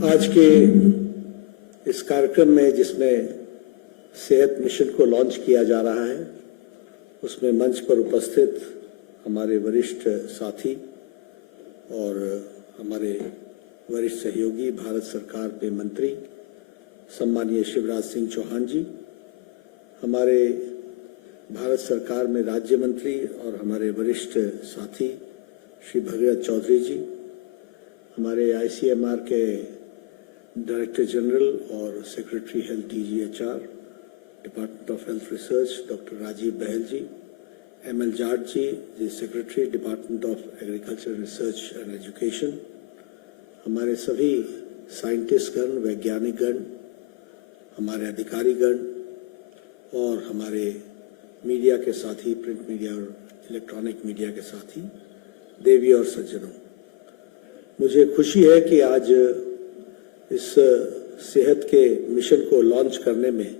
आज के इस कार्यक्रम में जिसमें सेहत मिशन को लॉन्च किया जा रहा है, उसमें मंच पर उपस्थित हमारे वरिष्ठ साथी और हमारे वरिष्ठ सहयोगी भारत सरकार के मंत्री सम्माननीय शिवराज सिंह चौहान जी, हमारे भारत सरकार में राज्य मंत्री और हमारे वरिष्ठ साथी श्री भगीरथ चौधरी जी, हमारे आईसीएमआर के डायरेक्टर जनरल और secretary health DGHR department of health research doctor Rajiv Bahl ji, ML Jat ji, secretary department of agriculture research and education, हमारे सभी साइंटिस्टगण, वैज्ञानिकगण, हमारे अधिकारीगण और हमारे मीडिया के साथी, प्रिंट मीडिया और इलेक्ट्रॉनिक मीडिया के साथी, देवी और सज्जनों, मुझे खुशी है कि आज इस सेहत के मिशन को लॉन्च करने में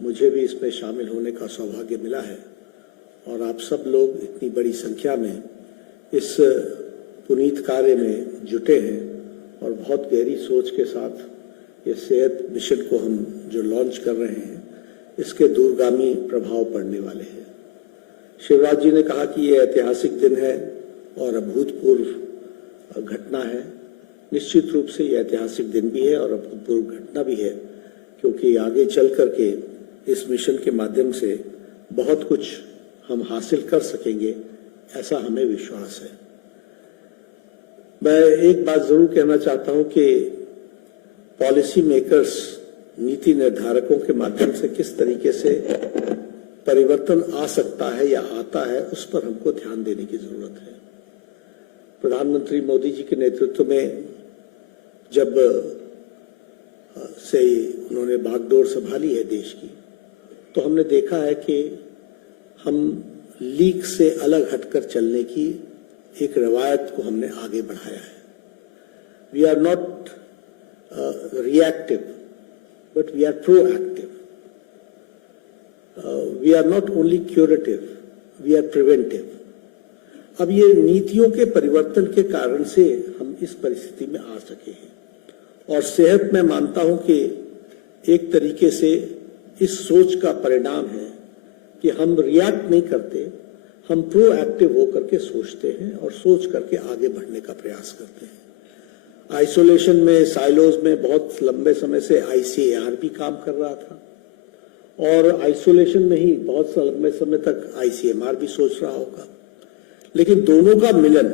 मुझे भी इसमें शामिल होने का सौभाग्य मिला है और आप सब लोग इतनी बड़ी संख्या में इस पुनीत कार्य में जुटे हैं और बहुत गहरी सोच के साथ ये सेहत मिशन को हम जो लॉन्च कर रहे हैं, इसके दूरगामी प्रभाव पड़ने वाले हैं। शिवराज जी ने कहा कि ये ऐतिहासिक दिन है और अभूतपूर्व घटना है। निश्चित रूप से ये ऐतिहासिक दिन भी है और अभूतपूर्व घटना भी है, क्योंकि आगे चल करके इस मिशन के माध्यम से बहुत कुछ हम हासिल कर सकेंगे, ऐसा हमें विश्वास है। मैं एक बात जरूर कहना चाहता हूं कि पॉलिसी मेकर्स, नीति निर्धारकों के माध्यम से किस तरीके से परिवर्तन आ सकता है या आता है, उस पर हमको ध्यान देने की जरूरत है। प्रधानमंत्री मोदी जी के नेतृत्व में जब से उन्होंने बागडोर संभाली है देश की, तो हमने देखा है कि हम लीक से अलग हटकर चलने की एक रवायत को हमने आगे बढ़ाया है। We are not reactive but we are proactive. We are not only curative, we are preventive. अब ये नीतियों के परिवर्तन के कारण से हम इस परिस्थिति में आ सके हैं और सेहत में मानता हूं कि एक तरीके से इस सोच का परिणाम है कि हम रिएक्ट नहीं करते, हम प्रोएक्टिव होकर के सोचते हैं और सोच करके आगे बढ़ने का प्रयास करते हैं। आइसोलेशन में, साइलोज में बहुत लंबे समय से ICAR भी काम कर रहा था और आइसोलेशन में ही बहुत लंबे समय तक ICMR भी सोच रहा होगा, लेकिन दोनों का मिलन,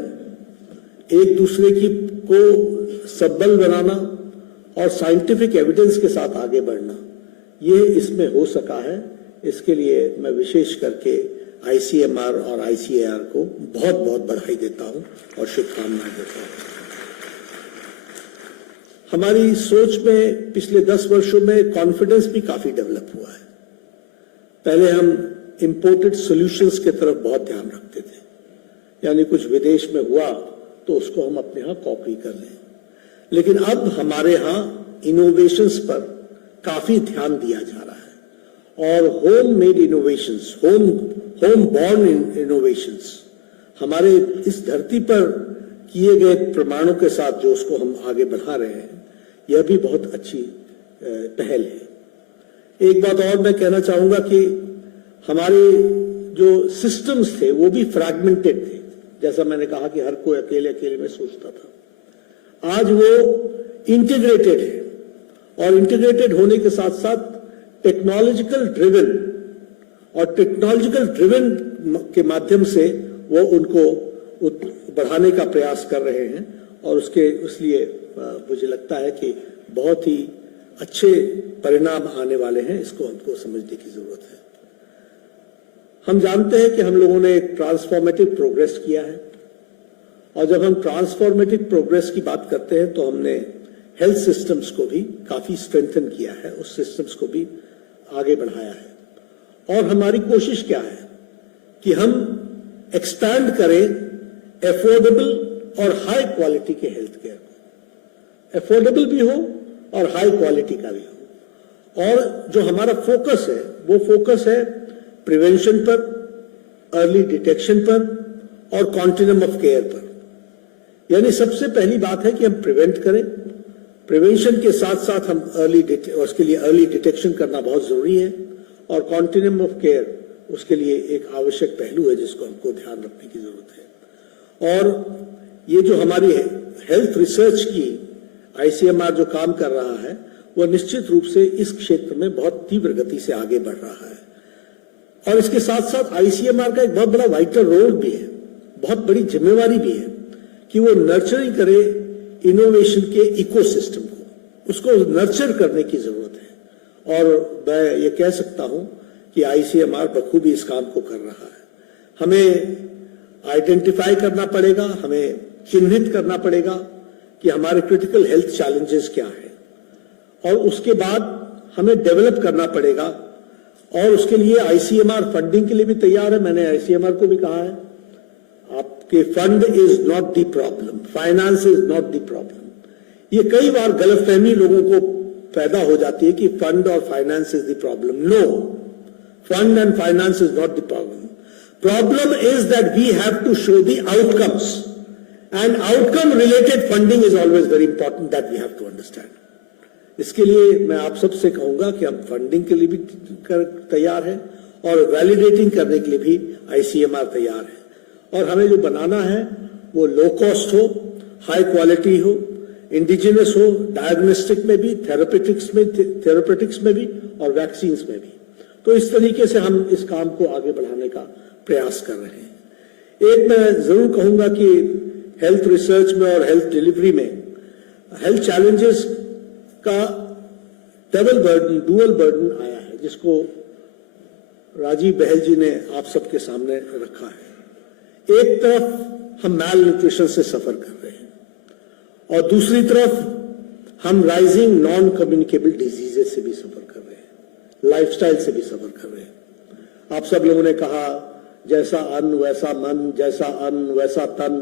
एक दूसरे की को सबल बनाना और साइंटिफिक एविडेंस के साथ आगे बढ़ना, ये इसमें हो सका है। इसके लिए मैं विशेष करके ICMR और ICAR को बहुत बहुत बधाई देता हूं और शुभकामनाएं देता हूं। हमारी सोच में पिछले 10 वर्षों में कॉन्फिडेंस भी काफी डेवलप हुआ है। पहले हम इंपोर्टेड सॉल्यूशंस की तरफ बहुत ध्यान रखते थे, यानी कुछ विदेश में हुआ तो उसको हम अपने यहां कॉपी कर लें, लेकिन अब हमारे यहां इनोवेशंस पर काफी ध्यान दिया जा रहा है और home made innovations, home born innovations, हमारे इस धरती पर किए गए प्रमाणों के साथ जो उसको हम आगे बढ़ा रहे हैं, यह भी बहुत अच्छी पहल है। एक बात और मैं कहना चाहूंगा कि हमारे जो सिस्टम्स थे वो भी फ्रैगमेंटेड थे। जैसा मैंने कहा कि हर कोई अकेले अकेले में सोचता था, आज वो इंटीग्रेटेड है और इंटीग्रेटेड होने के साथ साथ टेक्नोलॉजिकल ड्रिवन, और टेक्नोलॉजिकल ड्रिवन के माध्यम से वो उनको बढ़ाने का प्रयास कर रहे हैं और इसलिए मुझे लगता है कि बहुत ही अच्छे परिणाम आने वाले हैं। इसको हमको समझने की जरूरत है। हम जानते हैं कि हम लोगों ने एक ट्रांसफॉर्मेटिव प्रोग्रेस किया है और जब हम ट्रांसफॉर्मेटिव प्रोग्रेस की बात करते हैं तो हमने हेल्थ सिस्टम्स को भी काफी स्ट्रेंथन किया है, उस सिस्टम्स को भी आगे बढ़ाया है और हमारी कोशिश क्या है कि हम एक्सपैंड करें एफोर्डेबल और हाई क्वालिटी के हेल्थ केयर को। एफोर्डेबल भी हो और हाई क्वालिटी का भी हो, और जो हमारा फोकस है वो फोकस है प्रिवेंशन पर, अर्ली डिटेक्शन पर और कॉन्टिन्यूम ऑफ केयर पर। यानी सबसे पहली बात है कि हम प्रिवेंट करें, प्रिवेंशन के साथ साथ हम उसके लिए अर्ली डिटेक्शन करना बहुत जरूरी है, और कॉन्टिन्यूम ऑफ केयर उसके लिए एक आवश्यक पहलू है जिसको हमको ध्यान रखने की जरूरत है। और ये जो हमारी हेल्थ रिसर्च की आईसीएमआर जो काम कर रहा है, वह निश्चित रूप से इस क्षेत्र में बहुत तीव्र गति से आगे बढ़ रहा है। और इसके साथ साथ आईसीएमआर का एक बहुत बड़ा वाइटल रोल भी है, बहुत बड़ी जिम्मेवारी भी है कि वो नर्चरिंग करे इनोवेशन के इकोसिस्टम को, उसको नर्चर करने की जरूरत है। और मैं ये कह सकता हूं कि आईसीएमआर बखूबी इस काम को कर रहा है। हमें आइडेंटिफाई करना पड़ेगा, हमें चिन्हित करना पड़ेगा कि हमारे क्रिटिकल हेल्थ चैलेंजेस क्या है, और उसके बाद हमें डेवलप करना पड़ेगा। और उसके लिए आईसीएमआर फंडिंग के लिए भी तैयार है। मैंने आईसीएमआर को भी कहा है, आपके fund is not the problem, finance is not the problem. ये कई बार गलतफहमी लोगों को पैदा हो जाती है कि फंड और finance is the problem. No, fund and finance is not the problem. Problem is that we have to show the outcomes, and outcome related funding is always very important, that we have to understand. इसके लिए मैं आप सबसे कहूंगा कि हम funding के लिए भी तैयार हैं और वैलिडेटिंग करने के लिए भी आईसीएमआर तैयार है। और हमें जो बनाना है वो लो कॉस्ट हो, हाई क्वालिटी हो, इंडिजिनस हो, डायग्नोस्टिक में भी, थेरेपेटिक्स में भी और वैक्सीन में भी। तो इस तरीके से हम इस काम को आगे बढ़ाने का प्रयास कर रहे हैं। एक मैं जरूर कहूंगा कि हेल्थ रिसर्च में और हेल्थ डिलीवरी में हेल्थ चैलेंजेस का डबल बर्डन, डुअल बर्डन आया है, जिसको राजीव बहल जी ने आप सबके सामने रखा है। एक तरफ हम मैल न्यूट्रिशन से सफर कर रहे हैं और दूसरी तरफ हम राइजिंग नॉन कम्युनिकेबल डिजीजेस से भी सफर कर रहे हैं, लाइफस्टाइल से भी सफर कर रहे हैं। आप सब लोगों ने कहा जैसा अन्न वैसा मन, जैसा अन्न वैसा तन।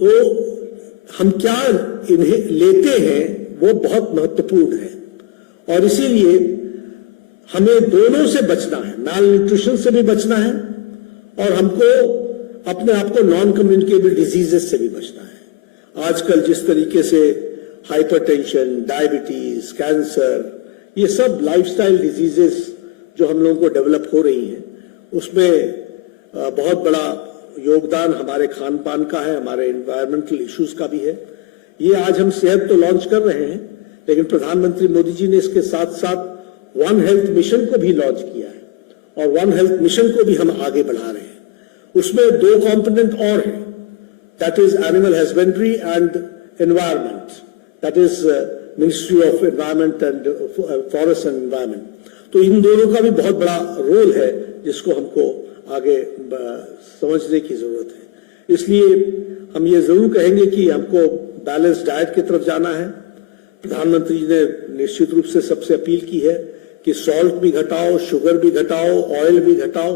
तो हम क्या इन्हें लेते हैं वो बहुत महत्वपूर्ण है, और इसीलिए हमें दोनों से बचना है, मैल न्यूट्रिशन से भी बचना है और हमको अपने आप को नॉन कम्युनिकेबल डिजीजेस से भी बचना है। आजकल जिस तरीके से हाइपरटेंशन, डायबिटीज, कैंसर, ये सब लाइफस्टाइल डिजीजेस जो हम लोगों को डेवलप हो रही हैं, उसमें बहुत बड़ा योगदान हमारे खान पान का है, हमारे एनवायरमेंटल इश्यूज का भी है। ये आज हम सेहत तो लॉन्च कर रहे हैं, लेकिन प्रधानमंत्री मोदी जी ने इसके साथ साथ वन हेल्थ मिशन को भी लॉन्च किया है, और वन हेल्थ मिशन को भी हम आगे बढ़ा रहे हैं। उसमें 2 कंपोनेंट और हैं, that is animal husbandry and environment, that is ministry of environment and forest and environment. तो इन दोनों का भी बहुत बड़ा रोल है जिसको हमको आगे समझने की जरूरत है। इसलिए हम ये जरूर कहेंगे कि हमको बैलेंस डाइट की तरफ जाना है। प्रधानमंत्री जी ने निश्चित रूप से सबसे अपील की है कि सॉल्ट भी घटाओ, शुगर भी घटाओ, ऑयल भी घटाओ।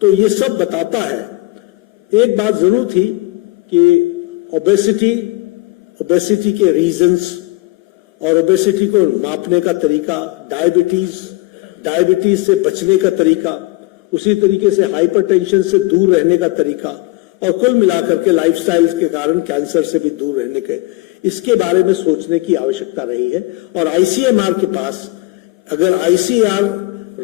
तो ये सब बताता है। एक बात जरूर थी कि ओबेसिटी के रीजंस और ओबेसिटी को मापने का तरीका, डायबिटीज से बचने का तरीका, उसी तरीके से हाइपरटेंशन से दूर रहने का तरीका, और कुल मिलाकर के लाइफस्टाइल के कारण कैंसर से भी दूर रहने के, इसके बारे में सोचने की आवश्यकता रही है। और आईसीएमआर के पास अगर ICMR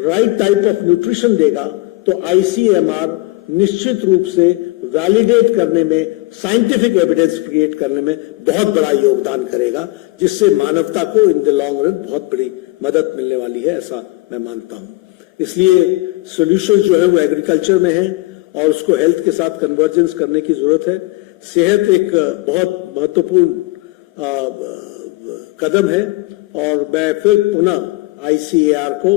right type of nutrition देगा तो आईसीएमआर निश्चित रूप से वैलिडेट करने में, साइंटिफिक एविडेंस क्रिएट करने में बहुत बड़ा योगदान करेगा, जिससे मानवता को इन द लॉन्ग रन बहुत बड़ी मदद मिलने वाली है, ऐसा मैं मानता हूं। इसलिए सॉल्यूशन जो है वो एग्रीकल्चर में है और उसको हेल्थ के साथ कन्वर्जेंस करने की जरूरत है। सेहत एक बहुत महत्वपूर्ण कदम है, और मैं फिर पुनः आईसीएआर को,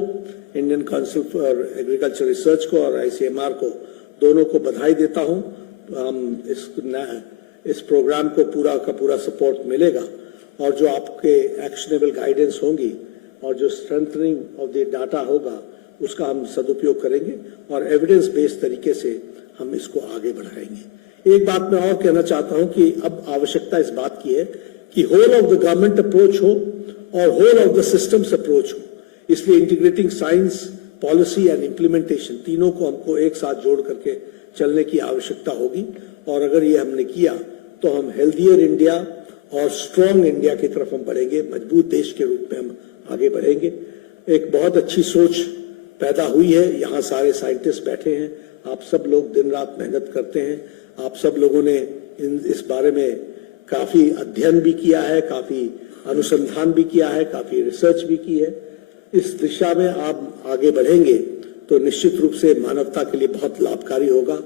Indian council for agriculture research को और आईसीएमआर को, दोनों को बधाई देता हूं। हम इस प्रोग्राम को पूरा का पूरा सपोर्ट मिलेगा, और जो आपके एक्शनेबल गाइडेंस होंगी और जो स्ट्रेंथनिंग ऑफ द डाटा होगा उसका हम सदुपयोग करेंगे और एविडेंस बेस्ड तरीके से हम इसको आगे बढ़ाएंगे। एक बात मैं और कहना चाहता हूं कि अब आवश्यकता इस बात की है कि whole of the government approach हो और whole of the systems approach हो। इसलिए integrating science, policy and implementation, तीनों को हमको एक साथ जोड़ करके चलने की आवश्यकता होगी। और अगर ये हमने किया तो हम हेल्थियर इंडिया और स्ट्रांग इंडिया की तरफ हम बढ़ेंगे, मजबूत देश के रूप में हम आगे बढ़ेंगे। एक बहुत अच्छी सोच पैदा हुई है, यहाँ सारे साइंटिस्ट बैठे हैं, आप सब लोग दिन रात मेहनत करते हैं, आप सब लोगों ने इस बारे में काफी अध्ययन भी किया है, काफी अनुसंधान भी किया है, काफी रिसर्च भी की है। इस दिशा में आप आगे बढ़ेंगे तो निश्चित रूप से मानवता के लिए बहुत लाभकारी होगा।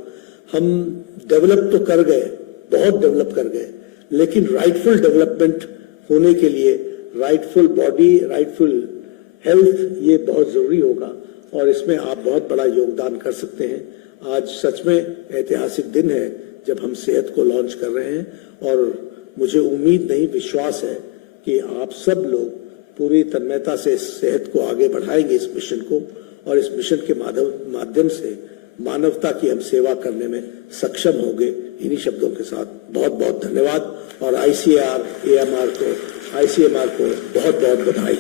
हम डेवलप तो कर गए, बहुत डेवलप कर गए, लेकिन राइटफुल डेवलपमेंट होने के लिए राइटफुल बॉडी, राइटफुल हेल्थ, ये बहुत जरूरी होगा और इसमें आप बहुत बड़ा योगदान कर सकते हैं। आज सच में ऐतिहासिक दिन है जब हम सेहत को लॉन्च कर रहे हैं और मुझे उम्मीद नहीं, विश्वास है कि आप सब लोग पूरी तन्मयता से सेहत को आगे बढ़ाएंगे, इस मिशन को, और इस मिशन के माध्यम से मानवता की हम सेवा करने में सक्षम होंगे। इन्हीं शब्दों के साथ बहुत बहुत धन्यवाद और आईसीएमआर को बहुत बहुत बधाई।